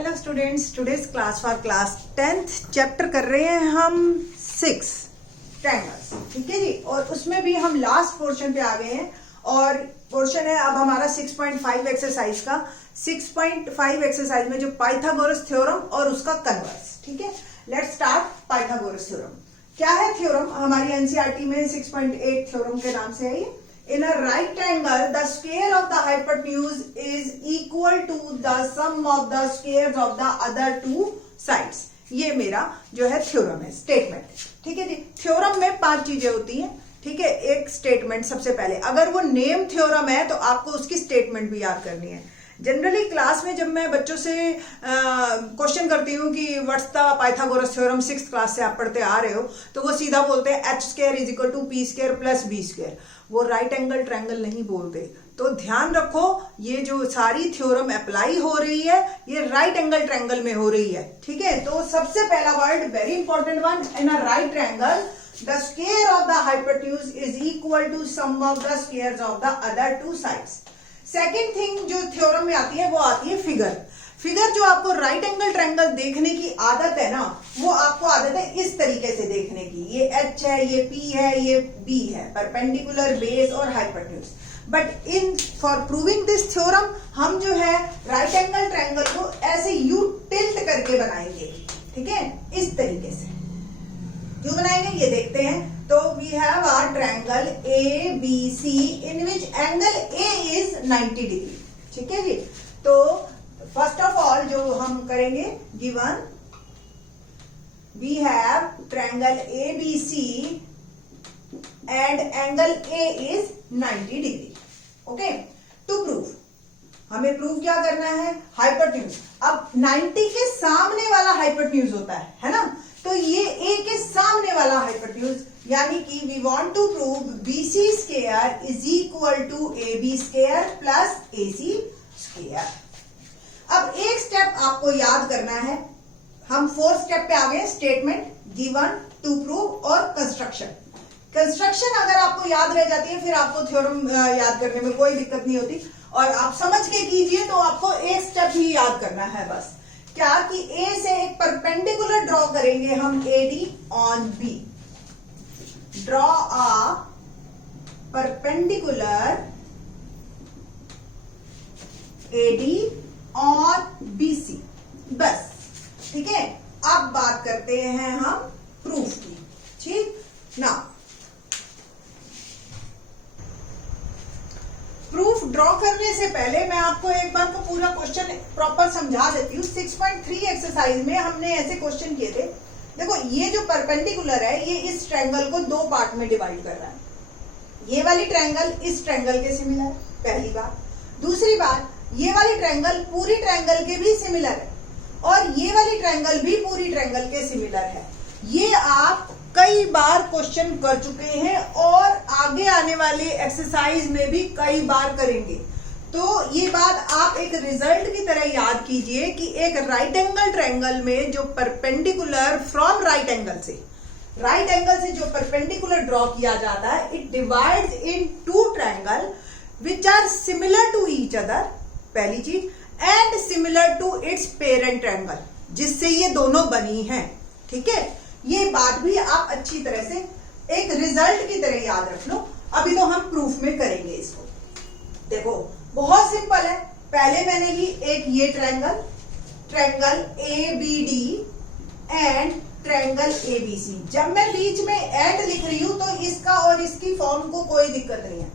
Hello students, today's class for class 10th chapter कर रहे हैं हम 6 ट्रायंगल्स। ठीक है जी, और उसमें भी हम लास्ट पोर्शन पे आ गए हैं और पोर्शन है अब हमारा 6.5 एक्सरसाइज का। 6.5 एक्सरसाइज में जो पाइथागोरस थ्योरम और उसका कन्वर्स। ठीक है, लेट्स स्टार्ट पाइथागोरस थ्योरम। क्या है थ्योरम? हमारी एनसीईआरटी में 6.8 थ्योरम के नाम से है ये। In a right triangle, the square of the hypotenuse is equal to the sum of the squares of the other two sides. ये मेरा जो है थ्योरम है, स्टेटमेंट। ठीक है जी, थ्योरम में 5 चीजें होती हैं। ठीक है, एक स्टेटमेंट सबसे पहले, अगर वो नेम थ्योरम है तो आपको उसकी स्टेटमेंट भी याद करनी है। जनरली क्लास में जब मैं बच्चों से क्वेश्चन करती हूँ कि what's the Pythagoras theorem, 6th class से आप पढ़ते आ रहे हो, तो वो सीधा बोलते हैं h² is equal to p² plus b²। वो राइट एंगल ट्रायंगल नहीं बोलते। तो ध्यान रखो, ये जो सारी थ्योरम अप्लाई हो रही है ये राइट एंगल ट्रायंगल में हो रही है। ठीक है, तो सबसे पहला word very important one, in a right triangle the square of the hypotenuse is equal to sum of the squares of the other two sides. Second thing जो थ्योरम में आती है वो आती है फिगर। फिगर जो आपको राइट एंगल ट्रायंगल देखने की आदत है ना, वो आपको आदत है इस तरीके से देखने की। ये H है, ये P है, ये B है, परपेंडिकुलर, बेस और hypotenuse. But in for proving this theorem हम जो है राइट एंगल ट्रायंगल को ऐसे यू टिल्ट करके बनाएंगे। ठीक है, इस तरीके से क्यों बनाएंगे ये देखते हैं। तो we have our triangle ABC in which angle A is 90 degree. ठीक है जी, तो फर्स्ट ऑफ ऑल जो हम करेंगे, given we have triangle ABC and angle A is 90 degree. Okay, to prove हमें प्रूव क्या करना है, हाइपोटेन्यूज। अब 90 के सामने वाला हाइपोटेन्यूज होता है ना, तो ये A के सामने वाला हाइपोटेन्यूज, यानी कि we want to prove BC square is equal to AB square plus AC square. अब एक स्टेप आपको याद करना है, हम 4th स्टेप पे आ गए, स्टेटमेंट, गिवन, टू प्रूव और कंस्ट्रक्शन। कंस्ट्रक्शन अगर आपको याद रह जाती है फिर आपको थ्योरम याद करने में कोई दिक्कत नहीं होती, और आप समझ के कीजिए तो आपको एक स्टेप ही याद करना है बस। क्या कि A से एक परपेंडिकुलर ड्रॉ करेंगे हम AD on B। Draw a perpendicular AD on BC, बस। ठीक है, अब बात करते हैं हम प्रूफ की। ठीक ना, प्रूफ ड्रॉ करने से पहले मैं आपको एक बार का पूरा क्वेश्चन प्रॉपर समझा देती हूँ। 6.3 एक्सरसाइज में हमने ऐसे क्वेश्चन किए थे। देखो, ये जो परपेंडिकुलर है ये इस ट्रायंगल को 2 पार्ट में डिवाइड कर रहा है। ये वाली ट्रायंगल इस ट्रायंगल के सिमिलर है, पहली बात। दूसरी बात, ये वाली ट्रायंगल पूरी ट्रायंगल के भी सिमिलर है और ये वाली ट्रायंगल भी पूरी ट्रायंगल के सिमिलर है। ये आप कई बार क्वेश्चन कर चुके हैं और आगे आने वाले एक्सरसाइज में भी कई बार करेंगे। तो ये बात आप एक रिजल्ट की तरह याद कीजिए कि एक राइट एंगल ट्रायंगल में जो परपेंडिकुलर फ्रॉम राइट एंगल से जो परपेंडिकुलर ड्रॉ किया जाता है, it divides in 2 triangle which are similar to each other, पहली चीज, and similar to its parent triangle, जिससे ये दोनों बनी हैं। ठीक है, ये बात भी आप अच्छी तरह से एक रिजल्ट की तरह याद रख लो। अभी तो हम प्रूफ में करेंगे इसको। देखो, बहुत सिंपल है। पहले मैंने ली एक ये triangle ABD and triangle ABC। जब मैं बीच में एंड लिख रही हूं तो इसका और इसकी फॉर्म को कोई दिक्कत नहीं है,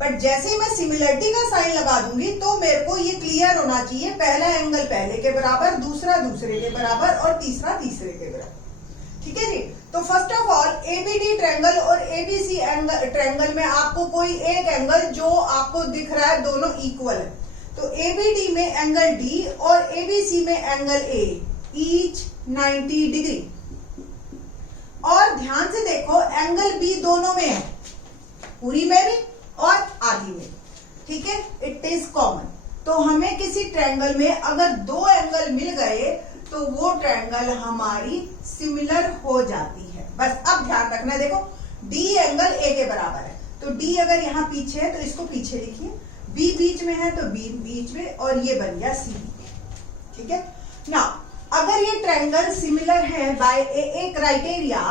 बट जैसे ही मैं सिमिलरिटी का साइन लगा दूंगी तो मेरे को ये क्लियर होना चाहिए, पहला एंगल पहले के बराबर, दूसरा दूसरे के बराबर और तीसरा तीसरे के बराबर। ठीक है जी, तो first of all ABD triangle और ABC ट्रायंगल में आपको कोई एक एंगल जो आपको दिख रहा है दोनों इक्वल है। तो ABD में एंगल D और ABC में एंगल A, ईच 90 डिग्री। और ध्यान से देखो, एंगल B दोनों में है, पूरी में भी और आधी में। ठीक है, इट इज कॉमन। तो हमें किसी ट्रायंगल में अगर 2 एंगल मिल गए तो वो ट्रायंगल हमारी सिमिलर हो जाती है। बस अब ध्यान रखना है, देखो D एंगल A के बराबर है, तो D अगर यहाँ पीछे है तो इसको पीछे लिखिए, B बीच में है तो B बीच में, और ये बन गया C। ठीक है, ना अगर ये ट्रायंगल सिमिलर है बाय ए क्राइटेरिया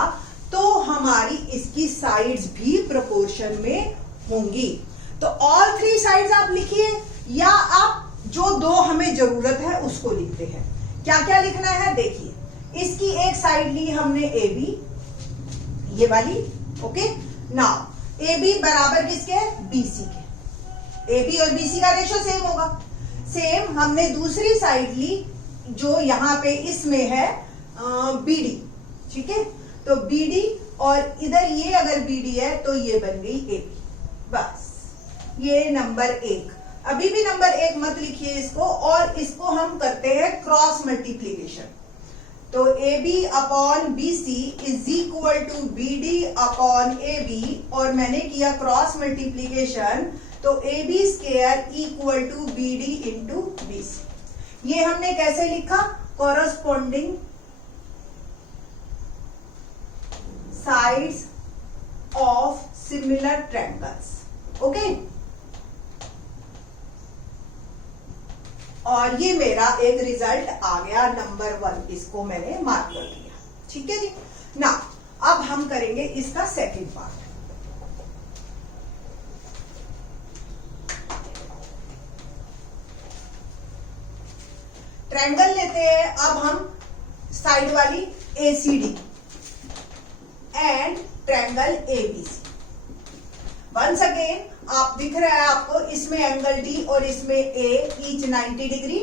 तो हमारी इसकी साइड्स भी प्रोपोर्शन में होंगी। तो ऑल 3 साइड्स आप लिखिए या आप जो 2 हमें जरूरत है उसको लिखते हैं। क्या क्या लिखना है देखिए, इसकी एक साइड ली हमने ए बी, ये वाली, ओके। नाउ ए बी बराबर किसके, बी सी के। ए बी और बी सी का रेशो सेम होगा। सेम हमने दूसरी साइड ली जो यहां पे इसमें है बी डी, ठीक है। तो बी डी और इधर ये अगर बी डी है तो ये बन गई ए बी। बस ये नंबर 1। अभी भी नंबर 1 मत लिखिए इसको, और इसको हम करते हैं क्रॉस मल्टीप्लीकेशन। तो A B upon B C is equal to B D upon A B, और मैंने किया क्रॉस मल्टीप्लीकेशन, तो A B square equal to B D into B C. ये हमने कैसे लिखा, corresponding sides of similar triangles, okay. और ये मेरा एक रिजल्ट आ गया नंबर 1, इसको मैंने मार्क कर दिया, ठीक है जी। ना अब हम करेंगे इसका सेकंड पार्ट। ट्रायंगल लेते हैं अब हम साइड वाली ACD and triangle ABC। Once again आप दिख रहा है आपको, इसमें एंगल D और इसमें A ईच 90 डिग्री,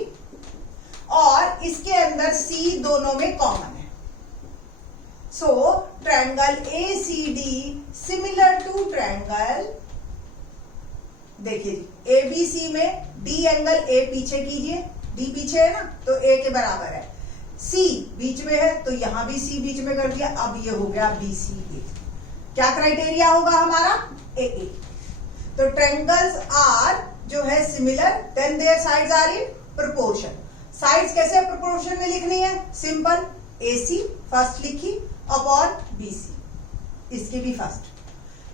और इसके अंदर C दोनों में कॉमन है। So triangle ACD similar to triangle, देखिए ABC में D एंगल A पीछे कीजिए, D पीछे है ना तो A के बराबर है, C बीच में है तो यहां भी C बीच में कर दिया। अब ये हो गया BCA। क्या क्राइटेरिया होगा हमारा, AA। तो ट्रायंगल्स आर जो है similar, then their sides are in proportion. Sides कैसे प्रोपोर्शन में लिखनी है, सिंपल, AC फर्स्ट लिखी अपॉन BC, इसकी भी फर्स्ट।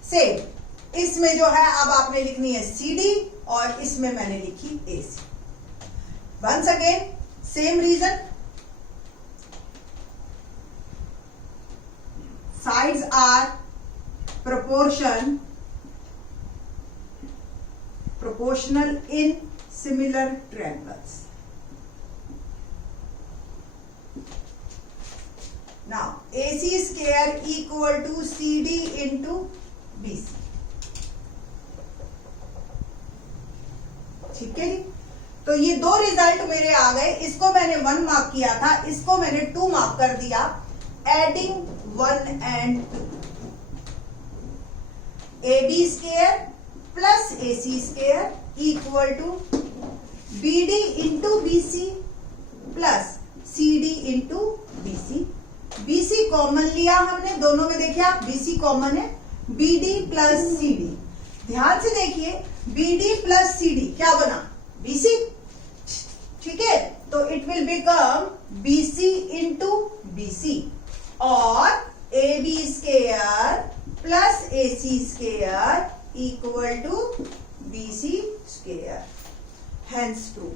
सेम इसमें जो है अब आपने लिखनी है CD, और इसमें मैंने लिखी AC। Once again same reason, sides are proportional in similar triangles. Now AC square equal to CD into BC, ठीक है जी। तो ये 2 रिजल्ट मेरे आ गए, इसको मैंने 1 मार्क किया था, इसको मैंने 2 मार्क कर दिया। Adding 1 and 2, AB square plus AC square equal to BD into BC plus CD into BC। BC common लिया हमने, दोनों में देखिए आप BC कॉमन है, BD प्लस CD। ध्यान से देखिए BD प्लस CD क्या बना, BC, ठीक है। तो it will become BC into BC, और AB square plus AC square equal to BC square, hence prove.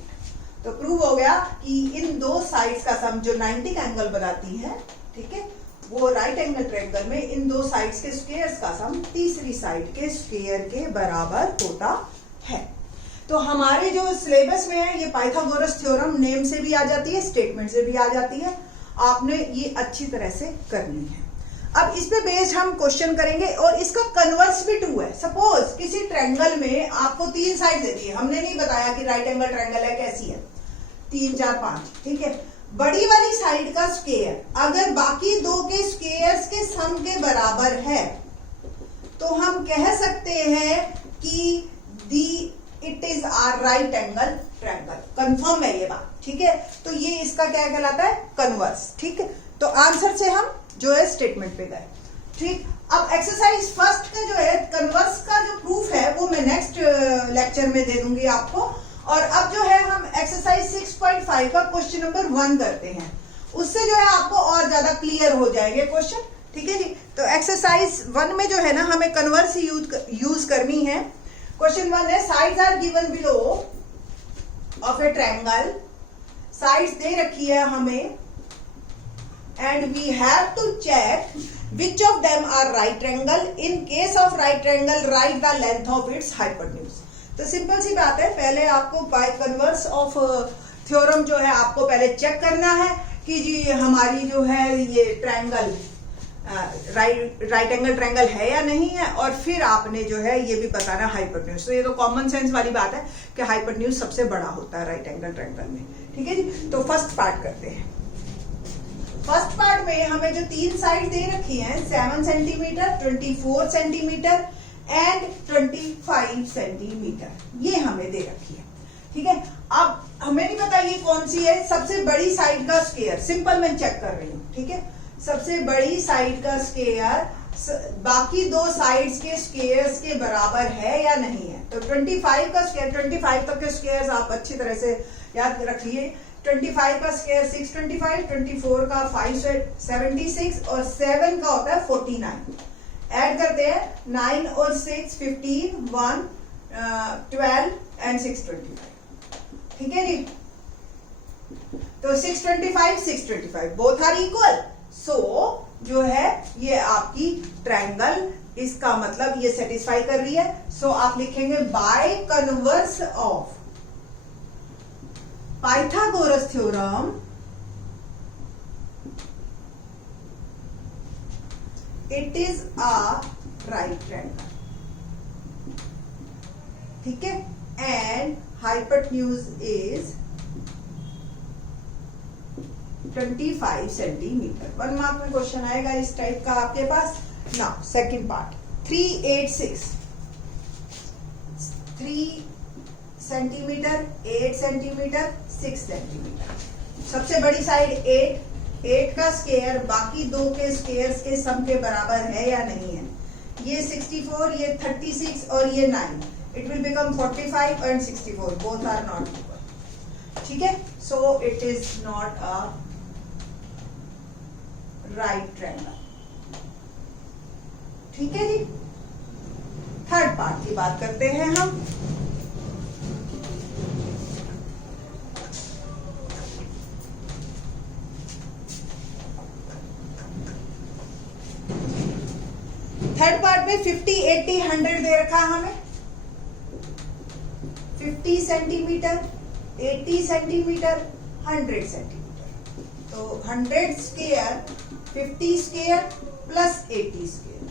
तो प्रूव हो गया कि इन 2 साइड्स का सम जो 90 का एंगल बनाती है, ठीक है, वो राइट एंगल ट्रायंगल में इन 2 साइड्स के स्क्वायर्स का सम तीसरी साइड के स्क्वायर के बराबर होता है। तो हमारे जो सिलेबस में है ये पाइथागोरस थ्योरम नेम से भी आ जाती है, स्टेटमेंट से भी आ जाती है, आपने ये अच्छी तरह से करनी है। अब इस पे बेस्ड हम क्वेश्चन करेंगे, और इसका कन्वर्स भी 2 है। सपोज किसी ट्रायंगल में आपको 3 साइड दे दी है, हमने नहीं बताया कि राइट एंगल ट्रायंगल है कैसी है, 3 4 5, ठीक है। बड़ी वाली साइड का स्क्वायर अगर बाकी 2 के स्क्वायर्स के सम के बराबर है तो हम कह सकते हैं कि it is are right angle triangle. Confirm है ये बात, ठीक है। तो ये इसका क्या कहलाता है, कन्वर्स, ठीक है। तो आंसर से हम जो है स्टेटमेंट पे गए, ठीक। अब एक्सरसाइज फर्स्ट का जो है कन्वर्स का जो प्रूफ है वो मैं नेक्स्ट लेक्चर में दे दूंगी आपको। और अब जो है हम एक्सरसाइज 6.5 का क्वेश्चन नंबर 1 करते हैं, उससे जो है आपको और ज्यादा क्लियर हो जाएंगे क्वेश्चन, ठीक है जी। तो एक्सरसाइज 1 में जो है ना हमें कन्वर्स यूज करनी है। क्वेश्चन 1 है, sides are given below of a triangle sides दे रखी है हमें and we have to check which of them are right angle. In case of right angle right the length of its hypotenuse. तो simple सी बात है, पहले आपको बाय कन्वर्स ऑफ थ्योरम जो है आपको पहले चेक करना है कि जी हमारी जो है ये ट्रायंगल राइट एंगल ट्रायंगल है या नहीं है, और फिर आपने जो है ये भी बताना हाइपोटेन्यूज. तो ये तो कॉमन सेंस वाली बात है कि हाइपोटेन्यूज सबसे बड़ा होता है राइट एंगल ट्रायंगल में. ठीक है जी. तो फर्स्ट पार्ट करते हैं. फर्स्ट पार्ट में हमें जो तीन साइड दे रखी हैं 7 सेंटीमीटर, 24 सेंटीमीटर एंड 25 सेंटीमीटर, ये हमें दे रखी है. ठीक है. अब हमें नहीं पता ये कौन सी है. सबसे बड़ी साइड का स्क्वायर सिंपल मैं चेक कर रही हूँ. ठीक है. सबसे बड़ी साइड का स्क्वायर बाकी दो साइड्स के स्क्वायर्स के बराबर है या नहीं है. तो 25 का स्क्वायर, 25 तक के स्क्वायर्स आप अच्छी तरह से याद रखिए. 25 का स्क्वायर 625, 24 का 576 और 7 का होता है 49. ऐड करते हैं 9 और 6 15, 1 12 एंड 6 25. ठीक है जी. तो 625 625 बोथ आर इक्वल. सो जो है ये आपकी ट्रायंगल, इसका मतलब ये सेटिस्फाई कर रही है. सो आप लिखेंगे by converse of Pythagoras theorem it is a right triangle. ठीक है. And hypotenuse is 25 centimetre. 1 mark में क्वेश्चन आएगा इस टाइप का आपके पास. Now second part 386, 3 centimetre, 8 centimetre, 6 centimetre. सबसे बड़ी साइड 8 का स्क्वायर बाकी दो के स्क्वायर्स के सम के बराबर है या नहीं है. ये 64, ये 36 और ये 9. It will become 45 and 64. Both are not equal. ठीक है. So it is not a right triangle. ठीक है जी. थर्ड पार्ट की बात करते हैं हम. थर्ड पार्ट में 50 80 100 दे रखा है हमें. 50 सेंटीमीटर, 80 सेंटीमीटर, 100 सेंटीमीटर. तो 100 square 50 square plus 80 square.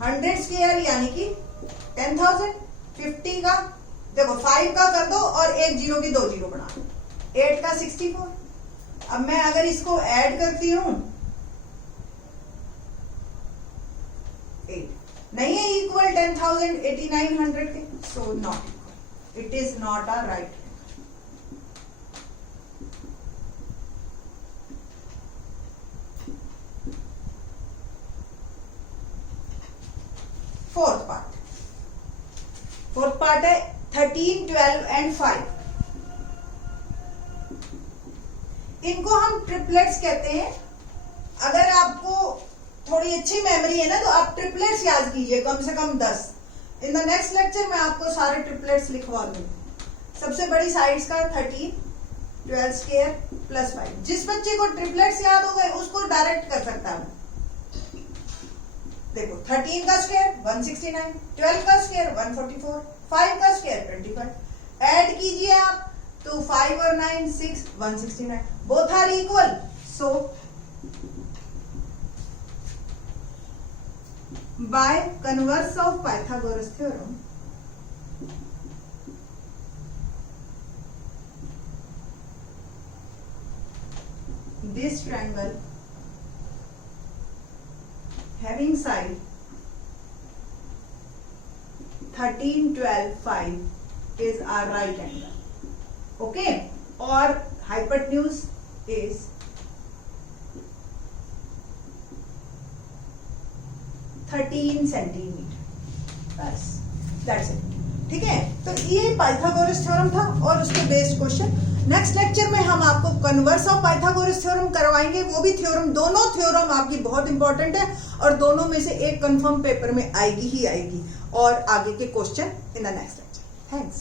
100 square यानी कि 10,000. 50 का देखो 5 का कर दो और एक जीरो की 2 जीरो बना दो. 8 का 64. अब मैं अगर इसको ऐड करती हूं 8 नहीं है इक्वल 10,000 8900 के. So not equal. It is not a right. Fourth part है 13 12 एंड 5. इनको हम ट्रिपलेट्स कहते हैं. अगर आपको थोड़ी अच्छी मेमोरी है ना तो आप ट्रिपलेट्स याद कीजिए कम से कम 10. इन द नेक्स्ट लेक्चर मैं आपको सारे ट्रिपलेट्स लिखवा दूंगी. सबसे बड़ी साइड्स का 13 12 स्क्वायर प्लस 5. जिस बच्चे को ट्रिपलेट्स याद हो गए उसको डायरेक्ट कर सकता है. देखो 13 का स्क्वायर 169, 12 का स्क्वायर 144, 5 का स्क्वायर 25. ऐड कीजिए आप तो 5 और 9 6 169. Both are equal. So by converse of Pythagoras theorem this triangle having side 13 12 5 is a right angle. Okay. Or hypotenuse is 13 centimetre. बस दैट्स इट. ठीक है. तो ये पाइथागोरस थ्योरम था और उसके बेस्ड क्वेश्चन. नेक्स्ट लेक्चर में हम आपको कन्वर्स ऑफ पाइथागोरस थ्योरम करवाएंगे. वो भी थ्योरम, दोनों थ्योरम आपकी बहुत इंपॉर्टेंट है और दोनों में से एक कंफर्म पेपर में आएगी ही आएगी. और आगे के question in the next lecture. Thanks.